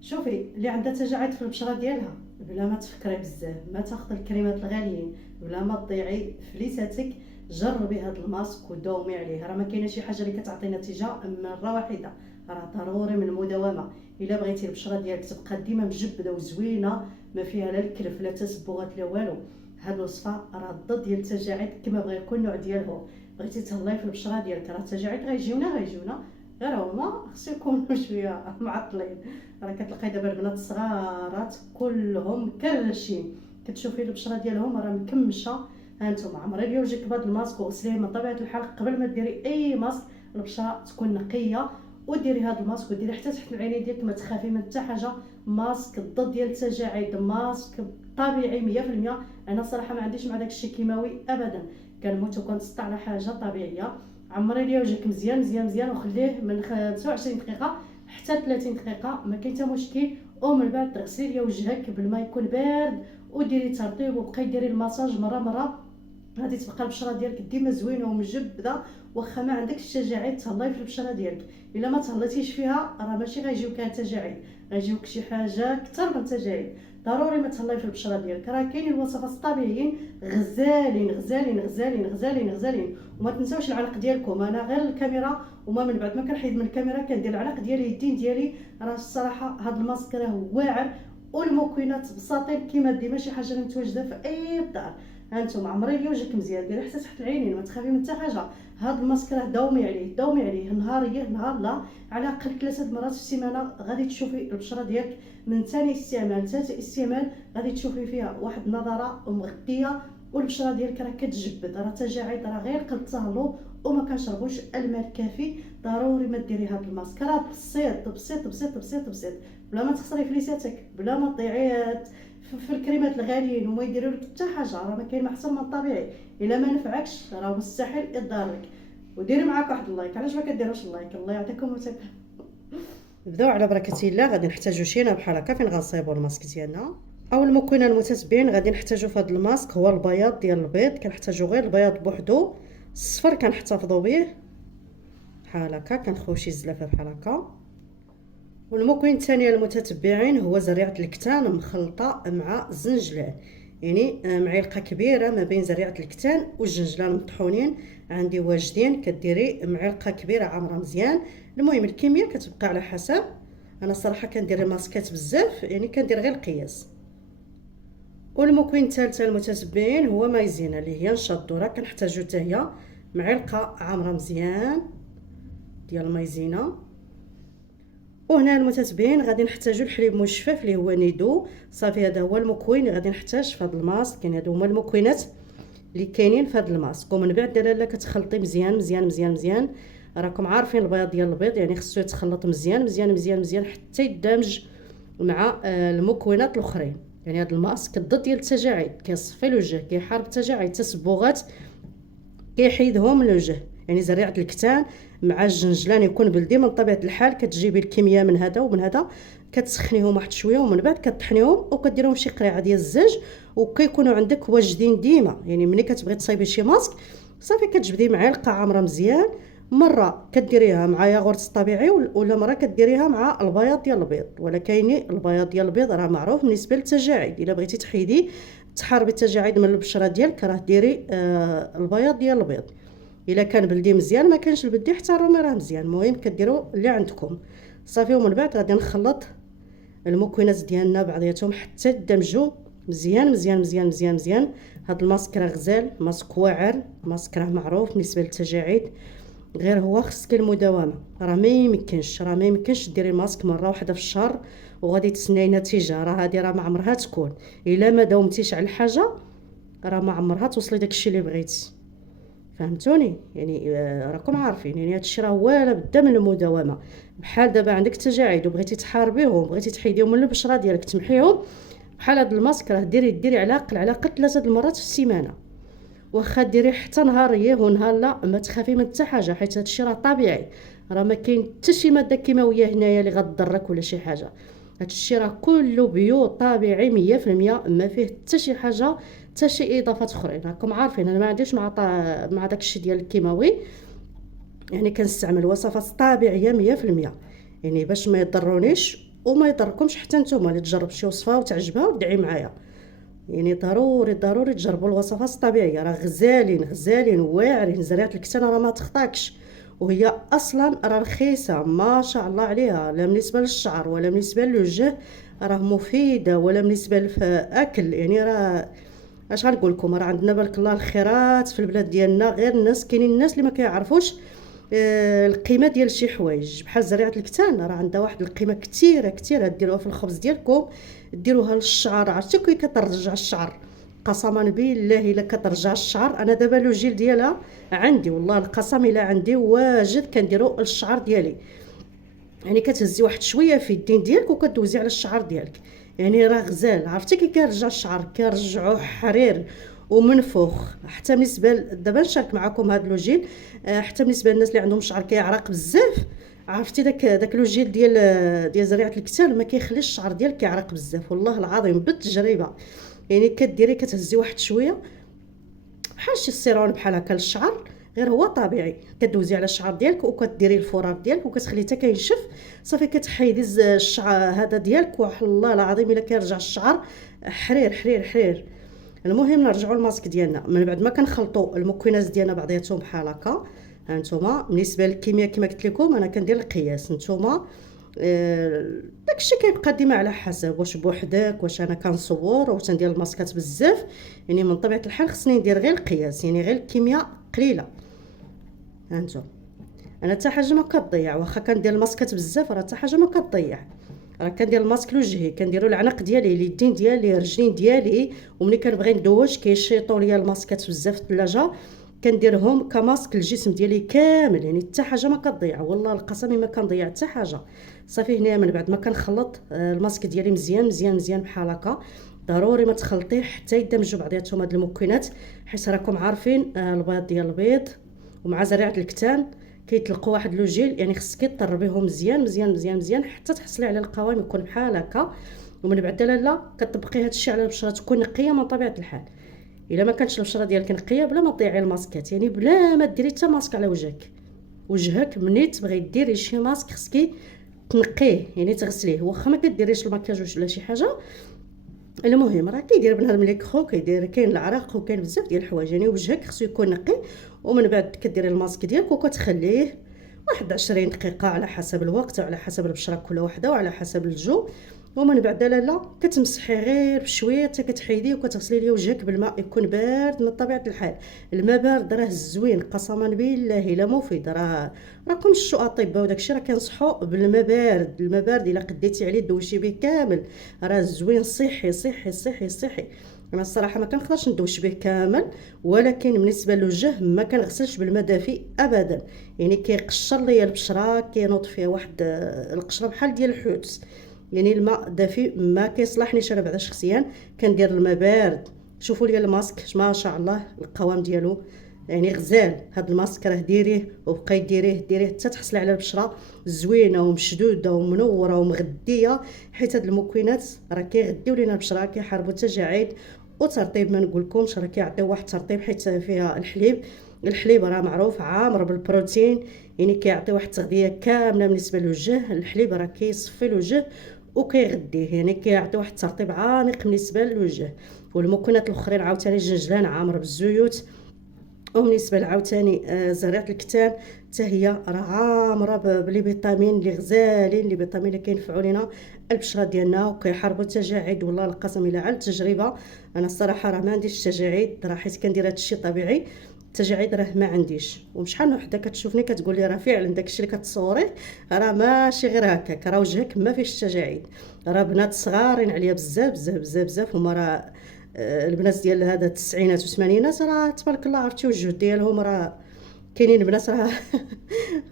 شوفي اللي عندها تجاعيد في البشره ديالها، بلا ما تفكري بزاف، ما تاخذ الكريمات الغاليين، بلا ما تضيعي فليساتك، جربي هذا الماسك وداومي عليه. راه ما كاينه شي حاجه اللي كتعطي نتيجه مره واحده، راه ضروري من المداومه. الا بغيتي البشره ديالك تبقى ديما مجبده وزوينه، ما فيها لا الكلف لا تسبغات لا والو، هاد الوصفه راه ضد ديال التجاعيد كما بغى يكون النوع ديالهم. بغيتي تهلاي في البشره ديالك، راه التجاعيد غيجيونا، غير هما خصو يكونوا شويه معطلين. راه كتلقاي دابا البنات الصغارات كلهم كرشين، كتشوفي البشره ديالهم راه مكمشه. هانتوما عمري لي وجهك بهذا الماسك وغسليه من طبيعه الحال قبل ما ديري اي ماسك، البشره تكون نقيه. وديري هذا الماسك وديري حتى تحت العينين ديالك، ما تخافي من حتى حاجه. ماسك ضد ديال التجاعيد، ماسك طبيعي 100%. انا صراحه ما عنديش مع داك الشيء كيماوي ابدا، كنموت وكنسطع على حاجه طبيعيه. عمري لي وجهك مزيان مزيان مزيان وخليه من 25 دقيقه حتى 30 دقيقه، ما كاين حتى مشكل. ومن بعد تغسلي ليا وجهك بالماء يكون بارد وديري ترطيب وبقاي ديري المساج مره، غادي تبقى البشره ديالك ديما زوينه ومجبده. واخا ما عندكش تجاعيد تهلاي في البشره ديالك، الا ما تهليتيش فيها راه ماشي غيجيوك تجاعيد، غيجيوك شي حاجه اكثر من تجاعيد. ضروري ما تهلاي في البشره ديالك. راه كاينين الوصفات الطبيعيين غزالين غزالين غزالين غزالين غزالين. وما تنساوش العنق ديالكم، انا غير الكاميرا وما من بعد ما كنحيد من الكاميرا كندير العنق ديالي اليدين ديالي. راه الصراحه هذا الماسك راه واعر، والمكونات بساطين كيما ديما شي حاجه اللي متواجده في اي دار. هانتوما عمري لي وجهك مزيان، ديري حتى تحت العينين، ما تخافي من حتى حاجه. هاد الماسك راه داومي عليه نهاريه نهار لا، على الاقل 3 مرات في السيمانه. غادي تشوفي البشره ديالك من ثاني استعمال ثالث استعمال غادي تشوفي فيها واحد النضاره مغطيه، والبشره ديالك راه كتجبد. راه التجاعيد راه غير قلب التهلو وما كنشربوش الماء الكافي. ضروري ما ديري هاد الماسك، راه بسيط بسيط بسيط بسيط بسيط، بلا ما تخسري فليساتك، بلا ما تضيعي في الكريمات الغاليين وما يديروا لك حتى حاجه. راه ما كاين ما احسن من الطبيعي، الا ما نفعكش راه مستحيل يضرك. وديري معاك واحد اللايك، علاش ما كديروش اللايك؟ الله يعطيكم العافيه. نبداو على بركه الله. غادي نحتاجو شينا بحال هكا فين غنصايبو الماسك ديالنا. اول مكون المتتبعين غادي نحتاجو في هذا الماسك هو البياض ديال البيض. كنحتاجو غير البياض بوحدو، الصفر كنحتفظوا به بحال هكا، كنخويو شي زلافه بحال هكا. والمكون الثاني المتتبعين هو زريعه الكتان مخلطه مع الزنجلان، يعني معلقه كبيره ما بين زريعه الكتان والجنجلان مطحونين عندي واجدين. كديري معلقه كبيره عامره مزيان. المهم الكميه كتبقى على حسب. انا الصراحه كندير الماسكات بزاف، يعني كندير غير القياس. والمكون الثالث المتتبعين هو مايزينا اللي هي نشا الذره. كنحتاجو حتى هي معلقه عامره مزيان ديال المايزينا. وهنا المتتبعين غادي نحتاجو الحليب مجفف اللي هو نيدو. صافي هذا هو المكون اللي غادي نحتاج في هذا الماسك، يعني هادو هما المكونات اللي كاينين في هذا الماسك. ومن بعد لاله كتخلطي مزيان مزيان مزيان مزيان. راكم عارفين البياض ديال البيض يعني خصو يتخلط مزيان مزيان مزيان مزيان حتى يدمج مع المكونات الاخرين. يعني هذا الماسك ضد ديال التجاعيد، كيصفي الوجه، كيحارب التجاعيد، التسبغات كيحيدهم من الوجه. يعني زريعه الكتان مع الجنجلان يكون بلدي من طبيعه الحال. كتجيبي الكميه من هذا ومن هذا، كتسخنيهم واحد شويه ومن بعد كطحنيهم وكديرهم شي قريعه ديال الزاج، وكيكونوا عندك واجدين ديما. يعني ملي كتبغي تصايبي شي ماسك صافي كتجبدي معلقه عامره مزيان، مره كديريها مع ياغورت طبيعي ولا مره كديريها مع البياض ديال البيض. ولا كايني البياض ديال البيض راه معروف بالنسبه للتجاعيد. الا بغيتي تحيدي تحاربي التجاعيد من البشره ديالك راه ديري البياض ديال البيض. الا كان بلدي مزيان، ما كانش البلدي حتى الرومي راه مزيان. المهم كديروا اللي عندكم صافي. ومن بعد غادي نخلط المكونات ديالنا بعضياتهم حتى يدمجوا مزيان مزيان مزيان مزيان مزيان. هذا الماسك راه غزال، ماسك واعر، ماسك راه معروف بالنسبه للتجاعيد، غير هو خصك المداومه. راه ما يمكنش ديري ماسك مره واحده في الشهر وغادي تسناي نتيجه. راه هذه راه ما عمرها تكون. الا ما داومتيش على الحاجه راه ما عمرها توصلي داكشي اللي بغيتي. فهمتوني؟ يعني راكم عارفين يعني هادشي راه والا بدا من المداومه. بحال دابا عندك تجاعيد وبغيتي تحاربيهم، بغيتي تحيديهم من البشره ديالك تمحيهم، بحال هاد الماسك راه ديري على الاقل 3 المرات في السيمانه. واخا ديري حتى نهاريه ونهار لا، ما تخافي من حتى حاجه، حيت هادشي راه طبيعي. راه ما كاين حتى شي ماده كيماويه هنايا اللي غتضرك ولا شي حاجه. هادشي راه كله بيو طبيعي 100%، ما فيه حتى شي حاجه حتى شي اضافات اخرين. راكم عارفين انا ما عنديش مع داكشي ديال الكيماوي، يعني كنستعمل وصفات طبيعيه 100%، يعني باش ما يضرونيش وما يضركمش حتى نتوما اللي تجرب شي وصفه وتعجبها ودعي معايا. يعني ضروري ضروري تجربوا الوصفات الطبيعيه، راه غزالين غزالين واعرين. زريعه الكتان راه ما تخطاكش، وهي اصلا راه رخيصه ما شاء الله عليها، لا بالنسبه للشعر ولا بالنسبه للوجه راه مفيده، ولا بالنسبه للاكل. يعني راه اش غنقول لكم، راه عندنا بارك الله الخيرات في البلاد ديالنا. غير الناس كاينين الناس اللي ما كيعرفوش القيمه ديال شي حوايج بحال زريعه الكتان. راه عندها واحد القيمه كثيره كثيره، ديروها في الخبز ديالكم، ديروها للشعر. عرفتي كي كترجع الشعر، قسما بالله الا كترجع الشعر. انا دابا لو جيل ديالها عندي، والله القسم الا عندي واجد كنديرو للشعر ديالي. يعني كتهزي واحد شويه في الدين ديالك وكدوزي على الشعر ديالك. يعني راه غزال. عرفتي كي كيرجع الشعر كيرجعوه حرير ومنفوخ. حتى بالنسبه دابا نشارك معكم هذا لوجيل، حتى بالنسبه للناس اللي عندهم شعر كيعرق بزاف. عرفتي داك لوجيل ديال زريعه الكتان ما كيخليش الشعر ديالك كيعرق بزاف، والله العظيم بالتجربه. يعني كديري كتهزي واحد شويه بحال شي السيرون بحال هكا للشعر، غير هو طبيعي. كدوزي على الشعر ديالك وكديري الفرار ديالك وكتخليه حتى كينشف، صافي كتحيدي الشعر هذا ديالك. والله العظيم الا كيرجع الشعر حرير حرير حرير. المهم نرجعوا الماسك ديالنا. من بعد ما كنخلطوا المكونات ديالنا بعضياتهم بحال هكا، ها نتوما بالنسبه للكميه كما قلت لكم انا كندير القياس. نتوما داكشي كيبقى ديما على حسب واش بوحدك واش انا كنصور واش ندير الماسكات بزاف. يعني من طبيعه الحال خصني ندير غير القياس، يعني غير الكميه قليله. هانتو انا حتى حاجه ما كتضيع، واخا كندير الماسكات بزاف راه حتى حاجه ما كتضيع. راه كندير الماسك لوجهي، كنديرو العنق ديالي، اليدين ديالي، الرجلين ديالي. وملي كنبغي ندوش كيشيطوا ليا الماسكات بزاف في الثلاجه، كنديرهم كماسك الجسم ديالي كامل. يعني حتى حاجه ما كتضيع، والله القسم ما كنضيع حتى حاجه. صافي هنا من بعد ما كنخلط الماسك ديالي مزيان مزيان مزيان بحال هكا. ضروري ما تخلطيه حتى يدمجوا بعضياتهم هاد المكونات، حيت راكم عارفين البيض ديال البيض ومع زريعه الكتان كيطلقوا واحد لو جيل. يعني خصك تطربيهم مزيان مزيان مزيان مزيان حتى تحصلي على القوام يكون بحال هكا. ومن بعد لا كتطبقي هذا الشيء على البشره تكون نقيه من طبيعه الحال. الا ما كانتش البشره ديالك نقيه بلا ما تضيعي الماسكات، يعني بلا ما ديري حتى ماسك على وجهك. وجهك ملي تبغي ديري شي ماسك خصكي تنقيه، يعني تغسليه. واخا ما كديريش المكياج ولا شي حاجه، المهم راه كيدير بنادم لي كخو كيدير كاين العرق وكاين بزاف ديال الحوايج. يعني وجهك خصو يكون نقي. ومن بعد كديري الماسك ديالك وكتخليه واحد 20 دقيقه على حسب الوقت وعلى حسب البشره كل وحده وعلى حسب الجو. ومن بعد لا كتمسحي غير بشويه حتى كتحيديه وكتغسلي ليه وجهك بالماء يكون بارد. من طبيعه الحال الماء بارد راه زوين قسما بالله الا مفيد. راكم شفتوا اطباء وداكشي راه كينصحوا بالماء بارد. الماء بارد الا قديتي عليه دوشي به كامل راه زوين صحي صحي صحي صحي. انا الصراحه ما كنقدرش ندوش به كامل، ولكن بالنسبه للوجه ما كنغسلش بالماء دافي ابدا. يعني كيقشر ليا البشره، كينوض فيها واحد القشره بحال ديال الحوت. يعني الماء دافي ما كيصلحنيش انا بعدا شخصيا، كندير الماء بارد. شوفوا لي الماسك ما شاء الله القوام ديالو يعني غزال. هاد الماسك راه ديريه وبقاي ديريه حتى تحصلي على البشره زوينه ومشدوده ومنوره ومغديه، حيت هاد المكونات راه كيغديو لينا البشره، كيحاربوا التجاعيد وترطيب. ما نقولكمش راه كيعطيو واحد الترطيب، حيت فيها الحليب. الحليب راه معروف عامر بالبروتين، يعني كيعطي واحد التغذيه كامله بالنسبه للوجه. الحليب راه كيصفي الوجه وكيغديه، يعني كيعطي واحد الترطيب عميق بالنسبه للوجه. والمكونات الاخرين عاوتاني الجنجلان عامر بالزيوت. وبالنسبه لعاوتاني زريعه الكتان حتى هي راه عامره بلي فيتامين اللي غزالين، اللي فيتامين اللي كينفعوا لينا البشره ديالنا وكيحاربوا التجاعيد. والله القسم الا على التجربه انا الصراحه راه ما عنديش تجاعيد، راه حيت كندير هذا الشيء طبيعي. التجاعيد راه ما عنديش. وشحال من وحده كتشوفني كتقول لي راه فعلا داكشي اللي كتصوريه راه ماشي غير هكاك، راه وجهك ما فيش تجاعيد. راه بنات صغارين عليا بزاف بزاف بزاف بزاف، هما راه البنات ديال هذا التسعينات والثمانينات راه تبارك الله عرفتي وجه ديالهم راه كاينين بنات راه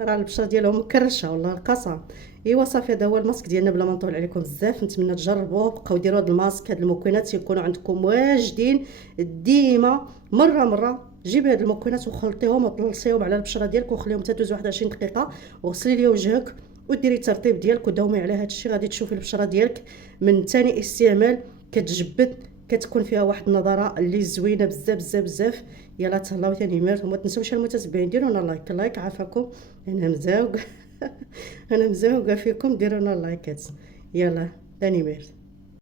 راه البشره ديالهم مكرشه والله القسم. ايوا صافي هذا هو الماسك ديالنا بلا ما نطول عليكم بزاف. نتمنى تجربوه، بقاو ديروا هذا الماسك. هاد المكونات يكونوا عندكم واجدين ديما. مره جيبي هاد المكونات وخلطيهم وطلصيهم على البشره ديالك وخليهم حتى دوز 21 دقيقه، وغسلي لي وجهك وديري الترطيب ديالك وداومي على هاد الشيء. غادي تشوفي البشره ديالك من ثاني استعمال كتجبد، كتكون فيها واحد النظره اللي زوينه بزاف بزاف بزاف. يلا تهلاو ثاني مير. وما تنسوش المتتبعين ديروا لنا لايك عافاكم. انا مزوقه انا مزوقه فيكم، ديروا لنا لايكات. يلا ثاني بيرد.